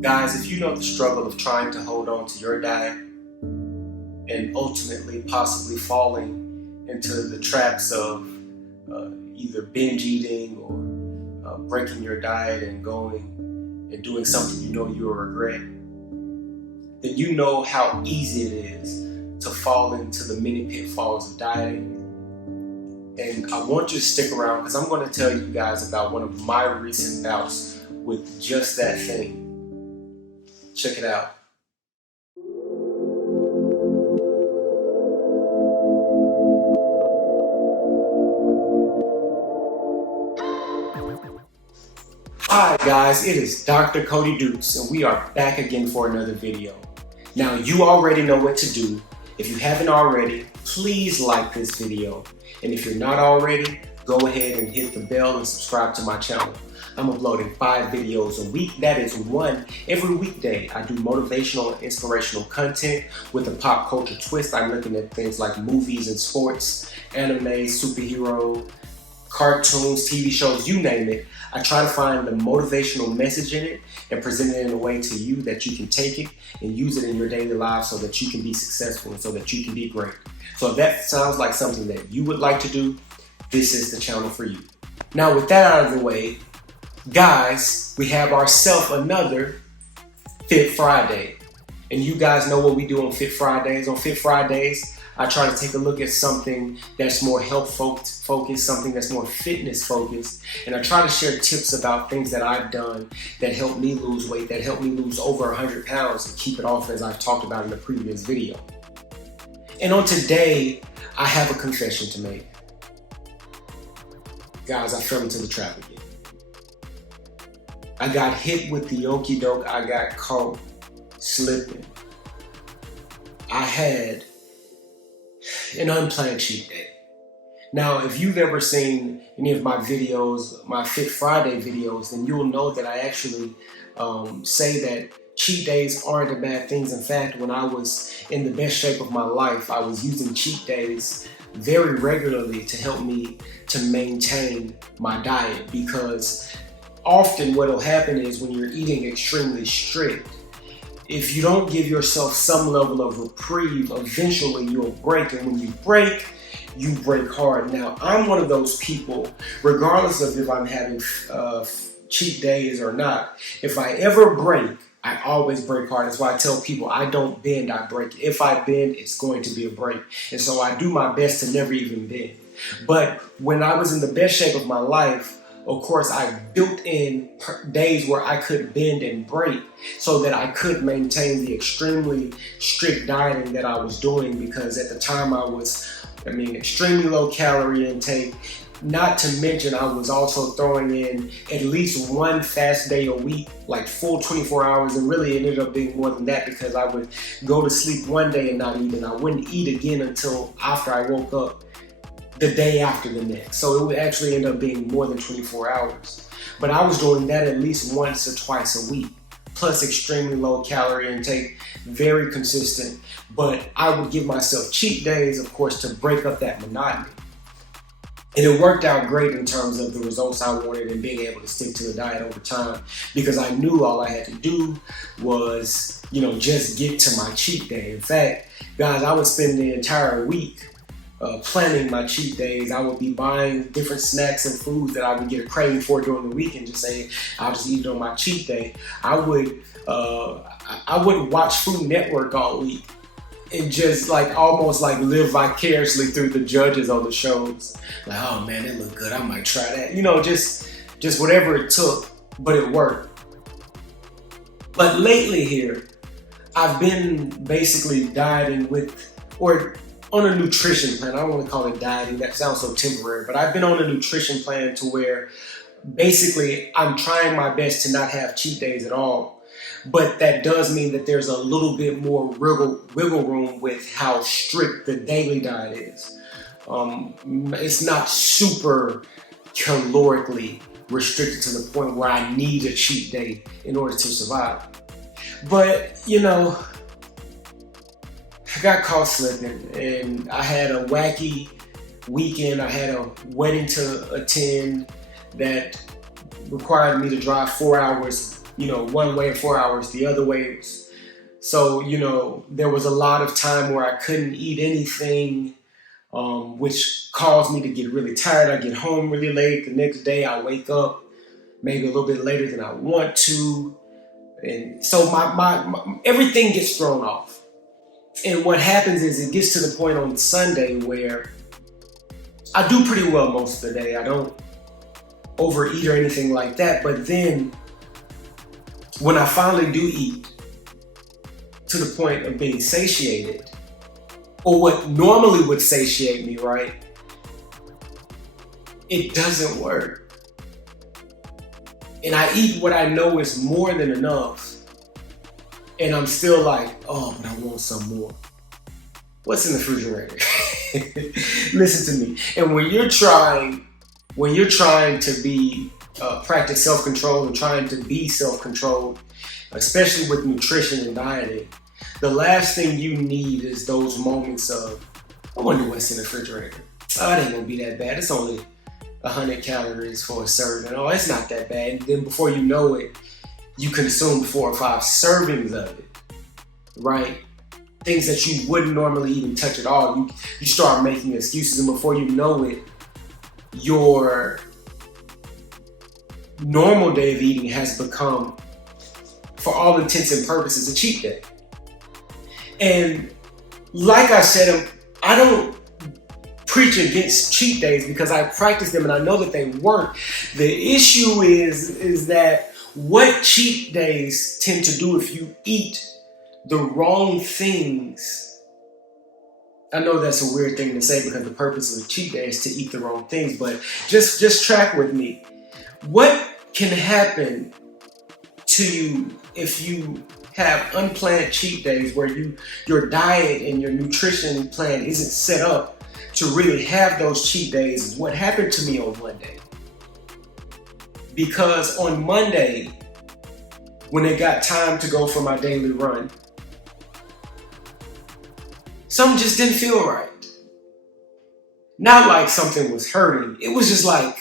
Guys, if you know the struggle of trying to hold on to your diet and ultimately possibly falling into the traps of either binge eating or breaking your diet and going and doing something you know you'll regret, then you know how easy it is to fall into the many pitfalls of dieting. And I want you to stick around because I'm going to tell you guys about one of my recent bouts with just that thing. Check it out. Hi guys, it is Dr. Cody Dukes and we are back again for another video. Now you already know what to do. If you haven't already, please like this video. And if you're not already, go ahead and hit the bell and subscribe to my channel. I'm uploading 5 videos a week. That is one every weekday. I do motivational and inspirational content with a pop culture twist. I'm looking at things like movies and sports, anime, superhero, cartoons, TV shows, you name it. I try to find the motivational message in it and present it in a way to you that you can take it and use it in your daily life so that you can be successful and so that you can be great. So if that sounds like something that you would like to do, this is the channel for you. Now with that out of the way, guys, we have ourselves another Fit Friday. And you guys know what we do on Fit Fridays. On Fit Fridays, I try to take a look at something that's more health focused, something that's more fitness focused. And I try to share tips about things that I've done that help me lose weight, that help me lose over 100 pounds and keep it off, as I've talked about in the previous video. And on today, I have a confession to make. Guys, I fell into the trap again. I got hit with the okie doke. I got caught slipping. I had an unplanned cheat day. Now, if you've ever seen any of my videos, my Fit Friday videos, then you'll know that I actually say that cheat days aren't a bad thing. In fact, when I was in the best shape of my life, I was using cheat days very regularly to help me to maintain my diet, because often what will happen is when you're eating extremely strict, if you don't give yourself some level of reprieve, eventually you'll break. And when you break hard. Now, I'm one of those people, regardless of if I'm having cheat days or not, if I ever break, I always break hard. That's why I tell people I don't bend, I break. If I bend, it's going to be a break. And so I do my best to never even bend. But when I was in the best shape of my life, of course, I built in days where I could bend and break so that I could maintain the extremely strict dieting that I was doing, because at the time I was, extremely low calorie intake. Not to mention I was also throwing in at least one fast day a week, like full 24 hours, and really it ended up being more than that because I would go to sleep one day and not eat, and I wouldn't eat again until after I woke up the day after the next. So it would actually end up being more than 24 hours. But I was doing that at least once or twice a week, plus extremely low calorie intake, very consistent. But I would give myself cheat days, of course, to break up that monotony. And it worked out great in terms of the results I wanted and being able to stick to the diet over time, because I knew all I had to do was, just get to my cheat day. In fact, guys, I would spend the entire week planning my cheat days. I would be buying different snacks and foods that I would get a craving for during the week and just say, I'll just eat it on my cheat day. I wouldn't watch Food Network all week and just almost live vicariously through the judges on the shows. Like, oh man, that looked good, I might try that. Just whatever it took, but it worked. But lately here, I've been basically dieting on a nutrition plan. I don't want to call it dieting, that sounds so temporary, but I've been on a nutrition plan to where basically I'm trying my best to not have cheat days at all. But that does mean that there's a little bit more wiggle room with how strict the daily diet is. It's not super calorically restricted to the point where I need a cheat day in order to survive. But, I got caught slipping, and I had a wacky weekend. I had a wedding to attend that required me to drive 4 hours one way at 4 hours, the other way. So, there was a lot of time where I couldn't eat anything, which caused me to get really tired. I get home really late. The next day I wake up maybe a little bit later than I want to. And so my everything gets thrown off. And what happens is it gets to the point on Sunday where I do pretty well most of the day. I don't overeat or anything like that. But then when I finally do eat to the point of being satiated, or what normally would satiate me, right? It doesn't work. And I eat what I know is more than enough. And I'm still like, oh, but I want some more. What's in the refrigerator? Listen to me. And when you're trying to be practice self-control and trying to be self-controlled, especially with nutrition and dieting, the last thing you need is those moments of, I wonder what's in the refrigerator. Oh, it ain't gonna be that bad. It's only 100 calories for a serving. Oh, it's not that bad. And then before you know it, you consume 4 or 5 servings of it, right? Things that you wouldn't normally even touch at all. You start making excuses, and before you know it, your normal day of eating has become, for all intents and purposes, a cheat day. And like I said, I don't preach against cheat days because I practice them and I know that they work. The issue is that what cheat days tend to do if you eat the wrong things. I know that's a weird thing to say because the purpose of a cheat day is to eat the wrong things, but just track with me. What can happen to you if you have unplanned cheat days where your diet and your nutrition plan isn't set up to really have those cheat days? Is what happened to me on Monday. Because on Monday, when it got time to go for my daily run, something just didn't feel right. Not like something was hurting. It was just like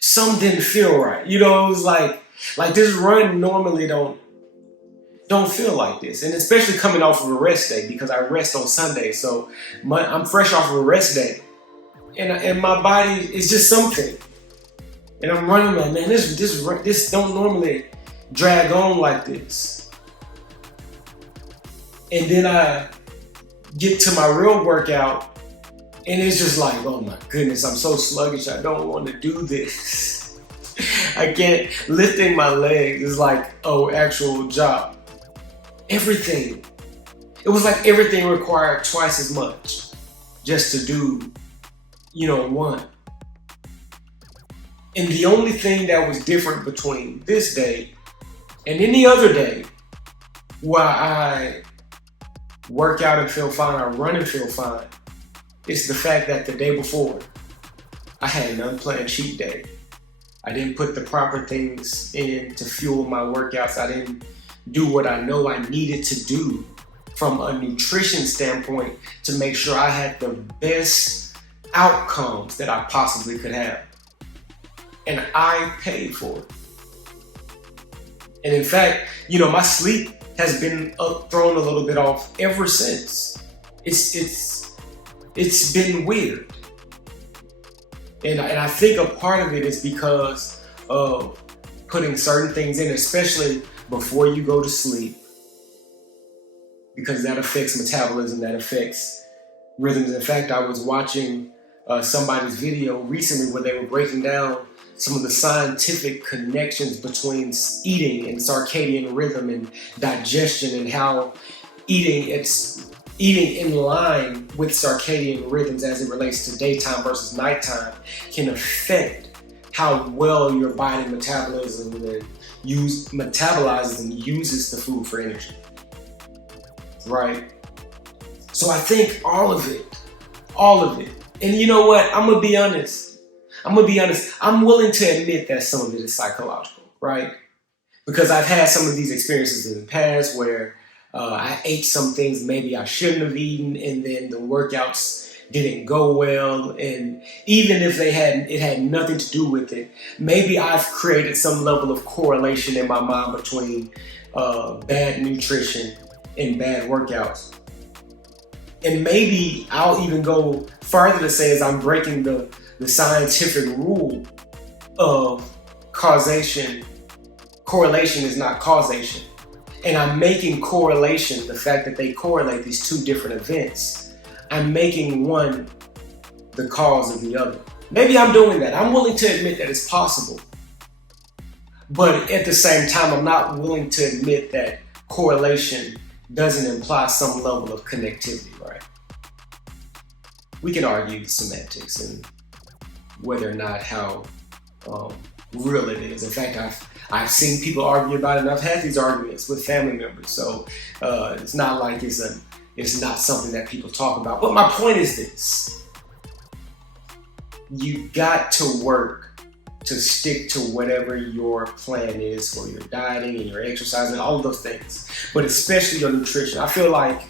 something didn't feel right. It was like this run normally don't feel like this. And especially coming off of a rest day, because I rest on Sunday. So I'm fresh off of a rest day. And my body is just something. And I'm running like, man, this don't normally drag on like this. And then I get to my real workout and it's just like, oh my goodness, I'm so sluggish. I don't want to do this. I can't. Lifting my legs is like an actual job. Everything. It was like everything required twice as much just to do, one. And the only thing that was different between this day and any other day where I work out and feel fine, I run and feel fine, is the fact that the day before, I had an unplanned cheat day. I didn't put the proper things in to fuel my workouts. I didn't do what I know I needed to do from a nutrition standpoint to make sure I had the best outcomes that I possibly could have. And I paid for it. And in fact, my sleep has been thrown a little bit off ever since. It's been weird. And I think a part of it is because of putting certain things in, especially before you go to sleep, because that affects metabolism, that affects rhythms. In fact, I was watching somebody's video recently where they were breaking down some of the scientific connections between eating and circadian rhythm and digestion, and how eating in line with circadian rhythms as it relates to daytime versus nighttime can affect how well your body metabolizes and uses the food for energy. Right? So I think all of it. And you know what? I'm gonna be honest. I'm willing to admit that some of it is psychological, right? Because I've had some of these experiences in the past where I ate some things maybe I shouldn't have eaten, and then the workouts didn't go well, and even if it had nothing to do with it, maybe I've created some level of correlation in my mind between bad nutrition and bad workouts. And maybe I'll even go further to say is I'm breaking the scientific rule of correlation is not causation. And I'm making correlation, the fact that they correlate these two different events, I'm making one the cause of the other. Maybe I'm doing that. I'm willing to admit that it's possible. But at the same time, I'm not willing to admit that correlation doesn't imply some level of connectivity, right? We can argue semantics and whether or not how real it is. In fact, I've seen people argue about it, and I've had these arguments with family members. So it's not like it's not something that people talk about. But my point is this: you got to work to stick to whatever your plan is for your dieting and your exercise and all of those things, but especially your nutrition. I feel like,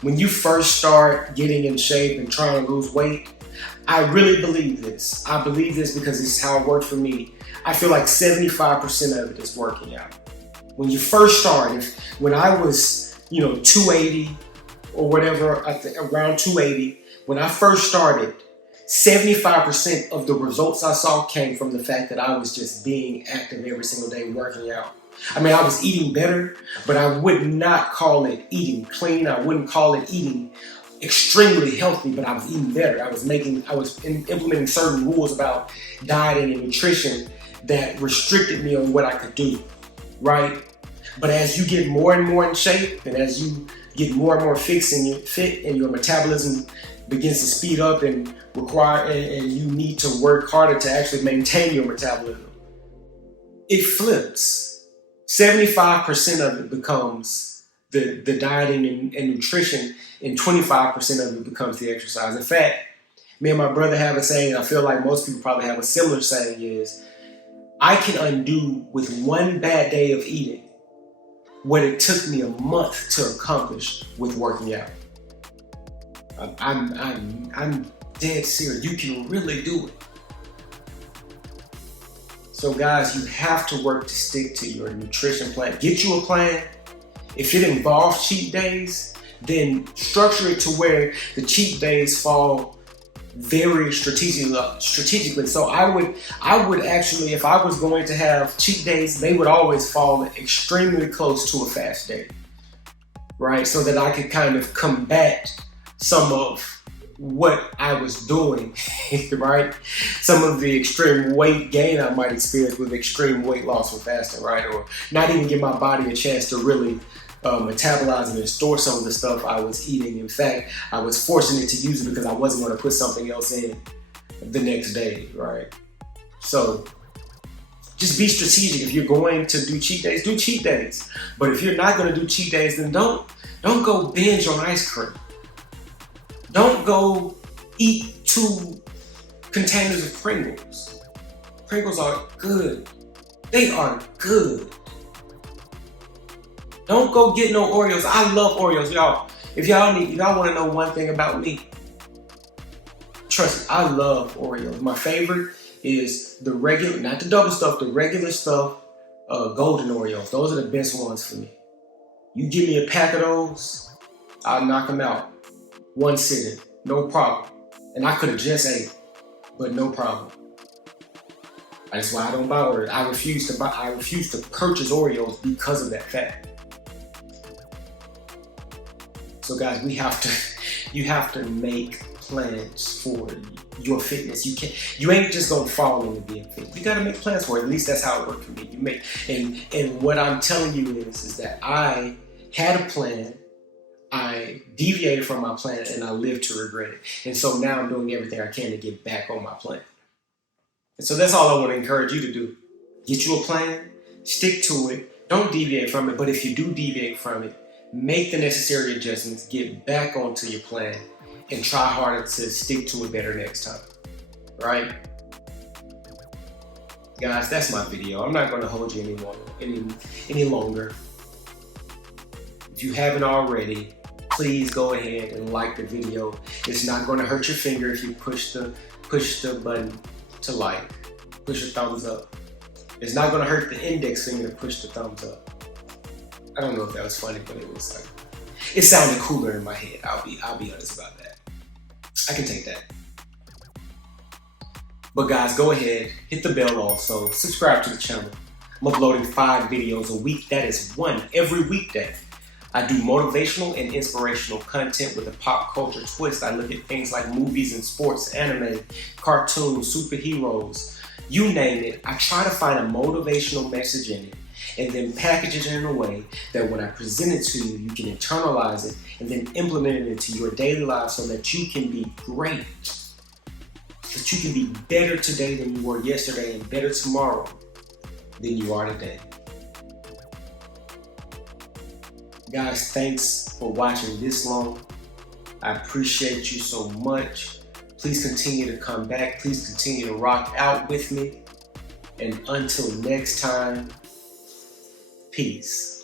when you first start getting in shape and trying to lose weight, I really believe this. I believe this because this is how it worked for me. I feel like 75% of it is working out. When you first start, when I was, 280 or whatever, around 280, when I first started, 75% of the results I saw came from the fact that I was just being active every single day, working out. I mean, I was eating better, but I would not call it eating clean. I wouldn't call it eating extremely healthy, but I was eating better. I was implementing certain rules about dieting and nutrition that restricted me on what I could do, right? But as you get more and more in shape, and as you get more and more fit and your metabolism begins to speed up and and you need to work harder to actually maintain your metabolism, it flips. 75% of it becomes the dieting and nutrition, and 25% of it becomes the exercise. In fact, me and my brother have a saying, I feel like most people probably have a similar saying, is I can undo with one bad day of eating what it took me a month to accomplish with working out. I'm dead serious. You can really do it. So guys, you have to work to stick to your nutrition plan. Get you a plan. If it involves cheat days, then structure it to where the cheat days fall very strategically. So I would actually, if I was going to have cheat days, they would always fall extremely close to a fast day, right? So that I could kind of combat some of what I was doing, right? Some of the extreme weight gain I might experience with extreme weight loss from fasting, right? Or not even give my body a chance to really metabolize and store some of the stuff I was eating. In fact, I was forcing it to use it because I wasn't going to put something else in the next day, right? So just be strategic. If you're going to do cheat days, do cheat days. But if you're not going to do cheat days, then don't go binge on ice cream. Don't go eat 2 containers of Pringles. Pringles are good. They are good. Don't go get no Oreos. I love Oreos, y'all. If y'all want to know one thing about me, trust me, I love Oreos. My favorite is the regular, not the double stuff, the regular stuff, golden Oreos. Those are the best ones for me. You give me a pack of those, I'll knock them out. One sitting, no problem. And I could have just ate, but no problem. That's why I don't buy Oreos. I refuse to purchase Oreos because of that fact. So guys, you have to make plans for your fitness. You ain't just gonna fall into being fit. You gotta make plans for it. At least that's how it worked for me. And what I'm telling you is that I had a plan. I deviated from my plan and I lived to regret it. And so now I'm doing everything I can to get back on my plan. And so that's all I want to encourage you to do. Get you a plan, stick to it, don't deviate from it. But if you do deviate from it, make the necessary adjustments, get back onto your plan, and try harder to stick to it better next time. Right? Guys, that's my video. I'm not going to hold you any longer. If you haven't already, please go ahead and like the video. It's not going to hurt your finger if you push the button to like, push the thumbs up. It's not going to hurt the index finger to push the thumbs up. I don't know if that was funny, but it sounded cooler in my head. I'll be honest about that. I can take that. But guys, go ahead, hit the bell also, subscribe to the channel. I'm uploading 5 videos a week. That is 1 every weekday. I do motivational and inspirational content with a pop culture twist. I look at things like movies and sports, anime, cartoons, superheroes, you name it. I try to find a motivational message in it and then package it in a way that when I present it to you, you can internalize it and then implement it into your daily life so that you can be great. That you can be better today than you were yesterday and better tomorrow than you are today. Guys, thanks for watching this long. I appreciate you so much. Please continue to come back. Please continue to rock out with me. And until next time, peace.